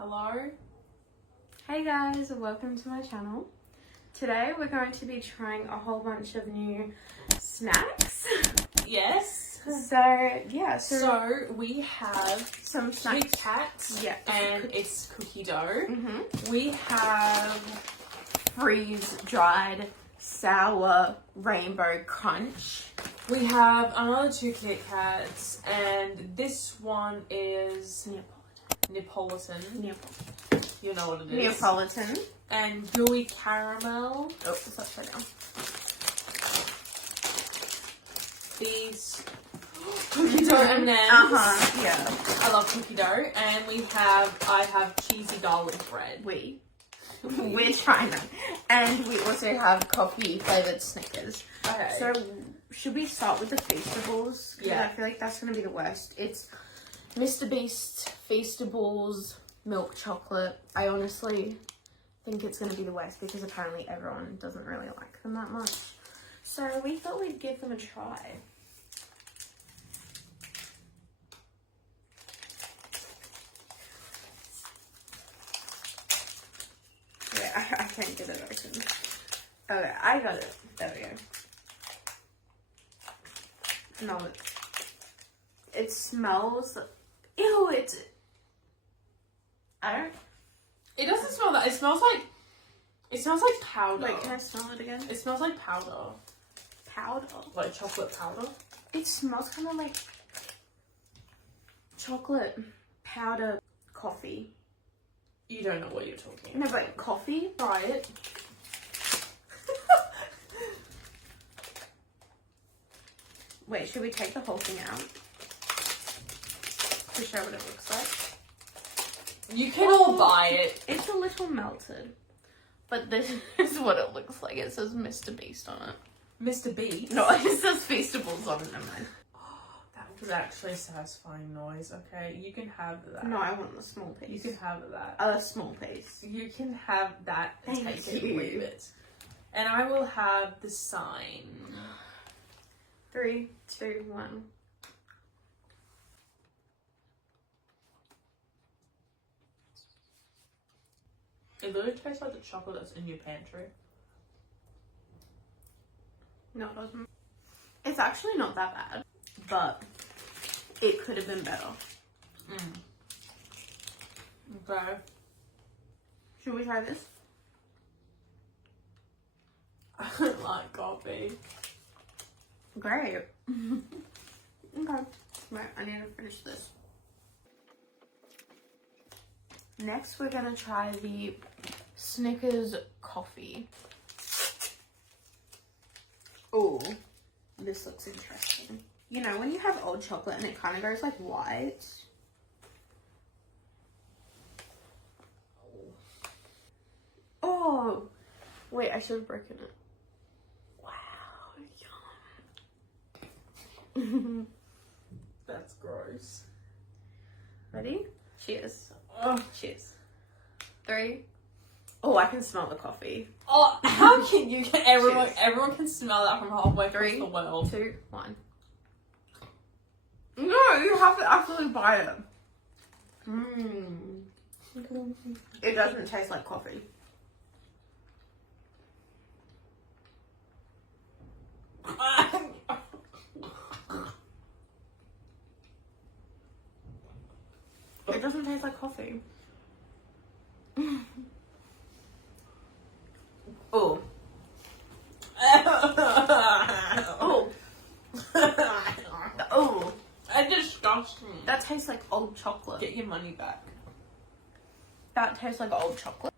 Hello? Hey guys, welcome to my channel. Today we're going to be trying a whole bunch of new snacks. Yes. So we have some Kit snacks. Kat, Yeah. and it's cookie dough. Mm-hmm. We have Freeze-dried sour rainbow crunch. we have another two Kit Kats, and this one is Neapolitan. You know what it is. Neapolitan. And gooey caramel. Oh, it's upside down. These cookie dough M&Ms. Yeah. I love cookie dough. And I have cheesy garlic bread. We're trying them. And we also have coffee flavoured Snickers. Okay. So, should we start with the Feastables? 'Cause Yeah. I feel like that's going to be the worst. It's Mr. Beast Feastables milk chocolate. I honestly think it's going to be the worst because apparently everyone doesn't really like them that much. So, we thought we'd give them a try. Yeah, I can't get it open. Okay, I got it. There we go. No, it smells. Ew, I don't. It doesn't smell that. It smells like powder. Wait, can I smell it again? It smells like powder. Powder. Like chocolate powder. It smells kind of like chocolate powder coffee. You don't know what you're talking No, about. but coffee? Try it. Wait, should we take the whole thing out to show what it looks like? You can all buy it. It's a little melted, but this is what it looks like. It says Mr. Beast on it. Mr. Beast. No, it says Feastables on it. Never mind. That was actually a satisfying noise. Okay, you can have that. No, I want the small piece. You can have that. A small piece. You can have that and Thank take it you. and leave it. And I will have the sign. 3, 2, 1. It literally tastes like the chocolate that's in your pantry. No, it doesn't. It's actually not that bad, but it could have been better. Okay. Should we try this? I don't like coffee. Great. Okay. Right, I need to finish this. Next, we're gonna try the Snickers coffee. Oh, this looks interesting. You know, when you have old chocolate and it kind of goes like white. Oh, wait, I should have broken it. Wow, yum. That's gross. Ready? Cheers. Oh. Cheers. 3. Oh, I can smell the coffee. Oh, how can you? Everyone, Cheers. everyone can smell that from halfway across 3, the world. 2, 1. No, you have to actually buy it. It doesn't taste like coffee. It doesn't taste like coffee. Oh. Oh. Oh. That disgusts me. That tastes like old chocolate. Get your money back. That tastes like old chocolate.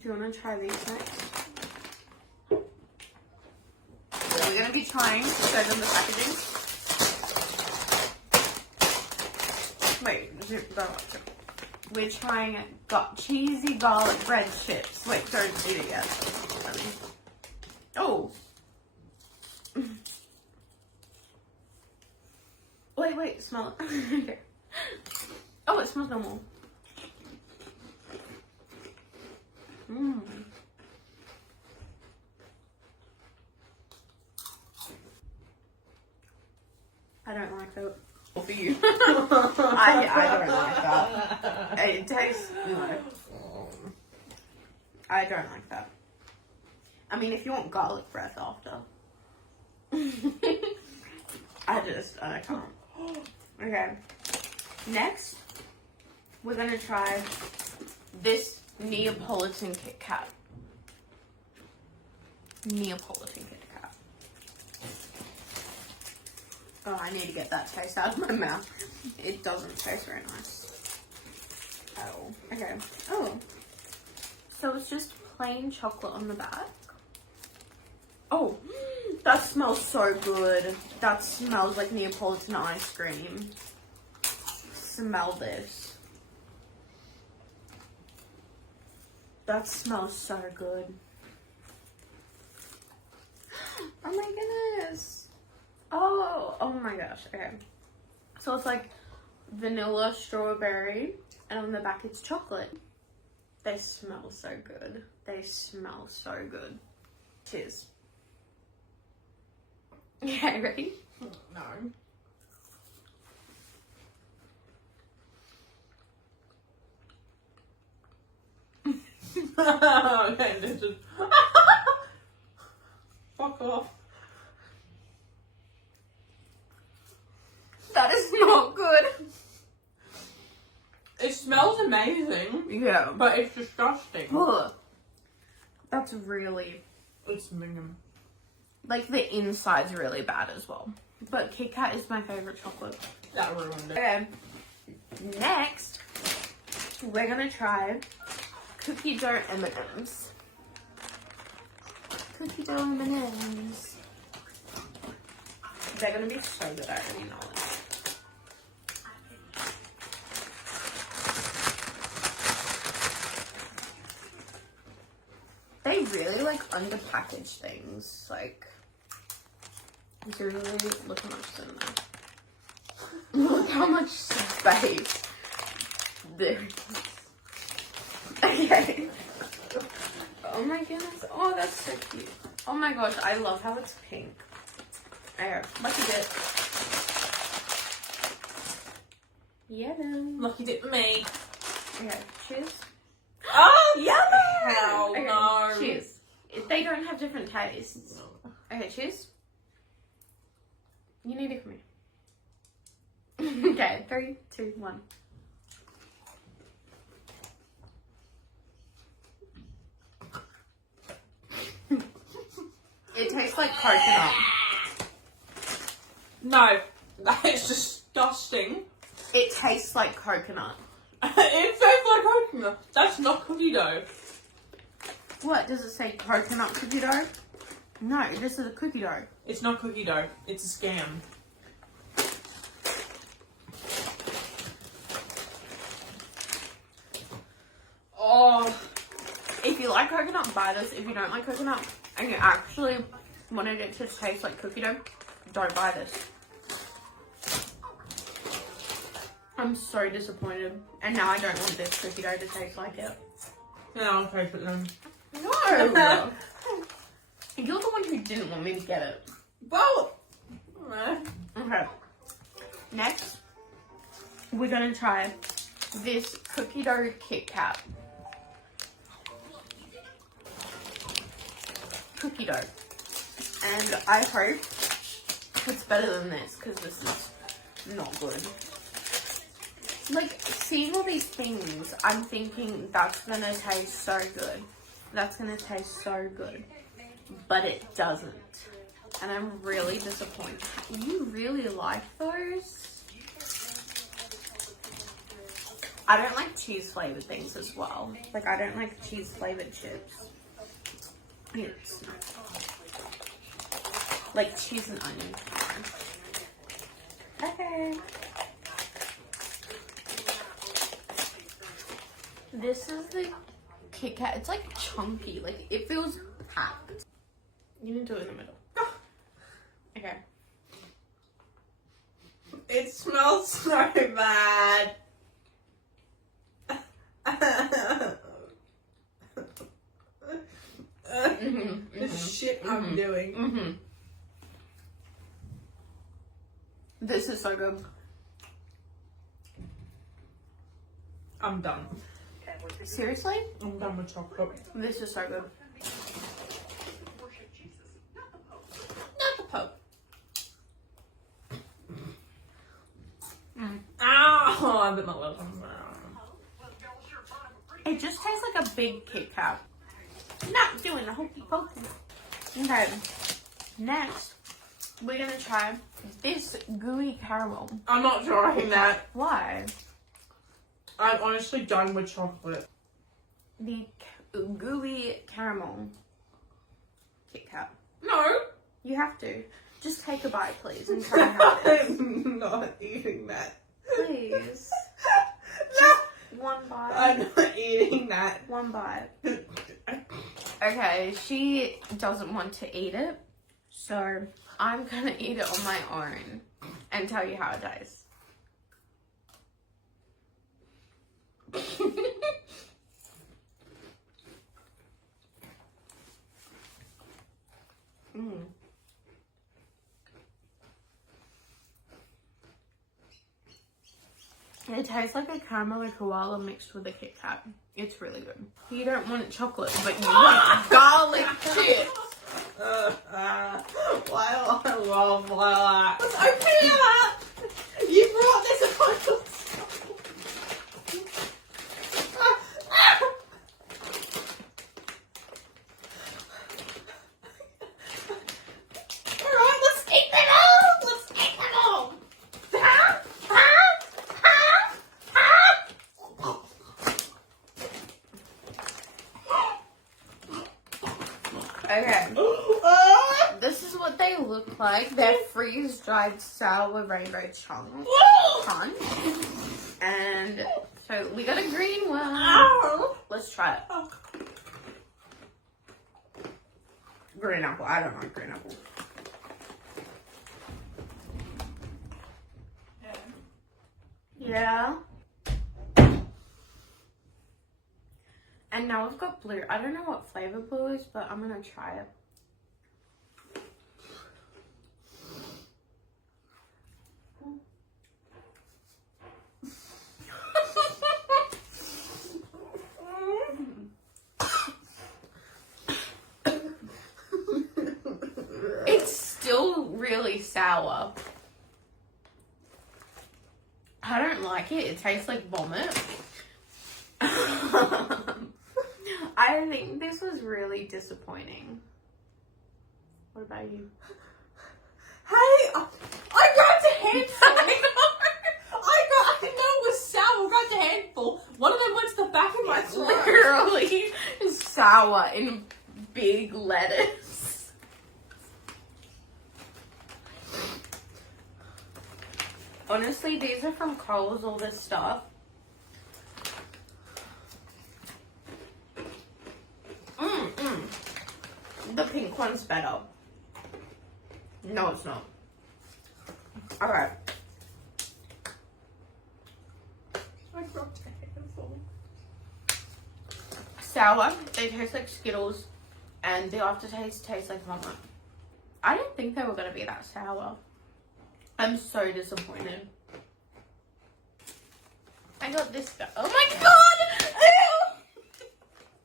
Do you want to try these next? So we're going to be trying to show them the packaging. Wait, go up. We're trying cheesy garlic bread chips. Wait, don't eat it yet. Oh. Wait, smell it. Okay. Oh, it smells normal. I don't like that. for you. I don't like that. It tastes, no. I don't like that. I mean, if you want garlic breath after. I can't. Okay. Next, we're gonna try this Neapolitan Kit Kat. Neapolitan Kit Kat. Oh, I need to get that taste out of my mouth. It doesn't taste very nice at all. Okay. Oh. So it's just plain chocolate on the back. Oh, that smells so good. That smells like Neapolitan ice cream. Smell this. That smells so good. Oh my goodness. Oh my gosh. Okay. So it's like vanilla, strawberry, and on the back it's chocolate. They smell so good. They smell so good. Cheers. Okay, ready? No. Okay, this is... Fuck off. That is not good. It smells amazing, Yeah. but it's disgusting. Ugh. That's really, It's minging. like the inside's really bad as well. But Kit Kat is my favourite chocolate. That ruined it. Okay. Next, we're gonna try cookie dough M&Ms. Cookie dough M&Ms. They're gonna be so good, I already know it. They really like underpackage things. Like, really look how much is in there. Look how much space there is. Okay. Oh my goodness. Oh, that's so cute. Oh my gosh, I love how it's pink. Okay, lucky dip. Yeah. Lucky dip for me. Okay, cheers. Oh, Yummy! hell Okay, no. cheers. They don't have different tastes. Okay, cheers. You need to come here. Okay, 3, 2, 1. It tastes like coconut. No, that is disgusting. It tastes like coconut. It tastes like coconut. That's not cookie dough. What, does it say coconut cookie dough? No, this is a cookie dough. It's not cookie dough. It's a scam. Oh, If you like coconut, buy this. If you don't like coconut and you actually wanted it to taste like cookie dough, don't buy this. I'm so disappointed. And now I don't want this cookie dough to taste like it. yeah, I'll taste it then. No! You're the one who didn't want me to get it. Well, Okay. Next, we're gonna try this cookie dough Kit Kat. Cookie dough. And I hope it's better than this, because this is not good. Like, seeing all these things, I'm thinking that's gonna taste so good. That's gonna taste so good. But it doesn't. And I'm really disappointed. You really like those? I don't like cheese flavored things as well. Like, I don't like cheese flavored chips. It's like cheese and onion. Okay. This is the Kit Kat. It's like chunky. Like, it feels packed. You need to do it in the middle. Okay. it smells so bad. The shit I'm doing. This is so good. I'm done. Seriously? I'm done with chocolate. This is so good. Not the Pope. Ow! I bit my lip. It just tastes like a big Kit Kat. Not doing the hokey pokey. Okay. Next, we're gonna try this gooey caramel. I'm not trying that. Why? I'm honestly done with chocolate. The gooey caramel Kit Kat. No. You have to. Just take a bite, please, and try how it is. I'm not eating that. Please. No. One bite. I'm not eating that. One bite. Okay, she doesn't want to eat it, so I'm gonna eat it on my own and tell you how it tastes. It tastes like a caramel koala mixed with a Kit Kat. It's really good. You don't want chocolate, but you want garlic chips. Why I love lilac. Open it up! You brought this upon yourself. Alright, let's eat them all! Let's eat them all! Okay. This is what they look like. They're freeze-dried sour rainbow chunks. And so we got a green one. Let's try it. Green apple. I don't like green apple. Yeah. And now we've got blue. I don't know what flavor blue is, but I'm gonna try it. It's still really sour. I don't like it. It tastes like vomit. I think this was really disappointing. What about you? Hey, I grabbed a handful. I know it was sour. I grabbed a handful. One of them went to the back of my throat. Literally sour in big letters. Honestly, these are from Coles, all this stuff. The pink one's better. No, it's not. Alright. I grabbed a handful. Sour. They taste like Skittles. And the aftertaste tastes like vomit. I didn't think they were going to be that sour. I'm so disappointed. I got this guy. Oh my god! Ew!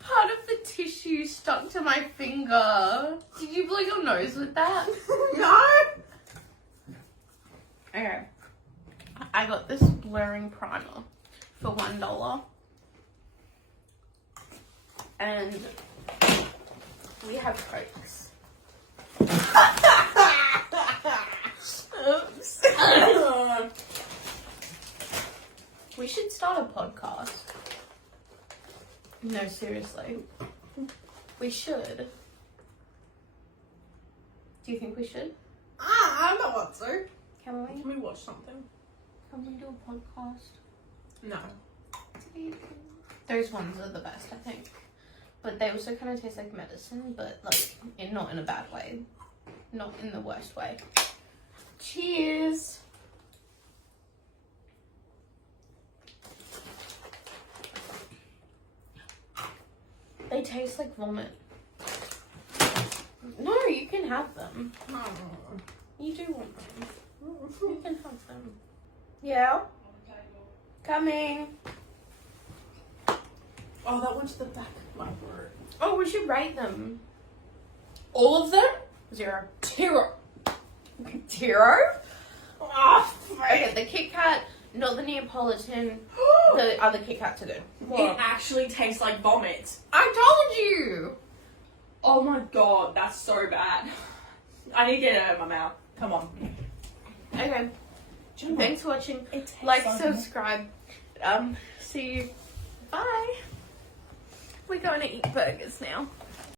Part of the tissue stuck to my finger. Did you blow your nose with that? No. Okay. I got this blurring primer for $1. And we have Cokes. Oops. We should start a podcast. No, seriously. We should. Do you think we should? I don't want to. Can we? Can we watch something? Can we do a podcast? No. Those ones are the best, I think. But they also kind of taste like medicine, but like not in a bad way. Not in the worst way. Cheers! They taste like vomit. No, you can have them. You do want them. You can have them. Yeah? Coming. Oh, that went to the back of my word. Oh, we should rate them. All of them? 0. 0. 0? Oh, Okay, the Kit Kat, not the Neapolitan, the other Kit Kat to do. It actually tastes like vomit. I told you! Oh my god, that's so bad. I need to get it out of my mouth. Come on. Okay, thanks for watching. It tastes Like, like subscribe. See you. Bye. We're going to eat burgers now.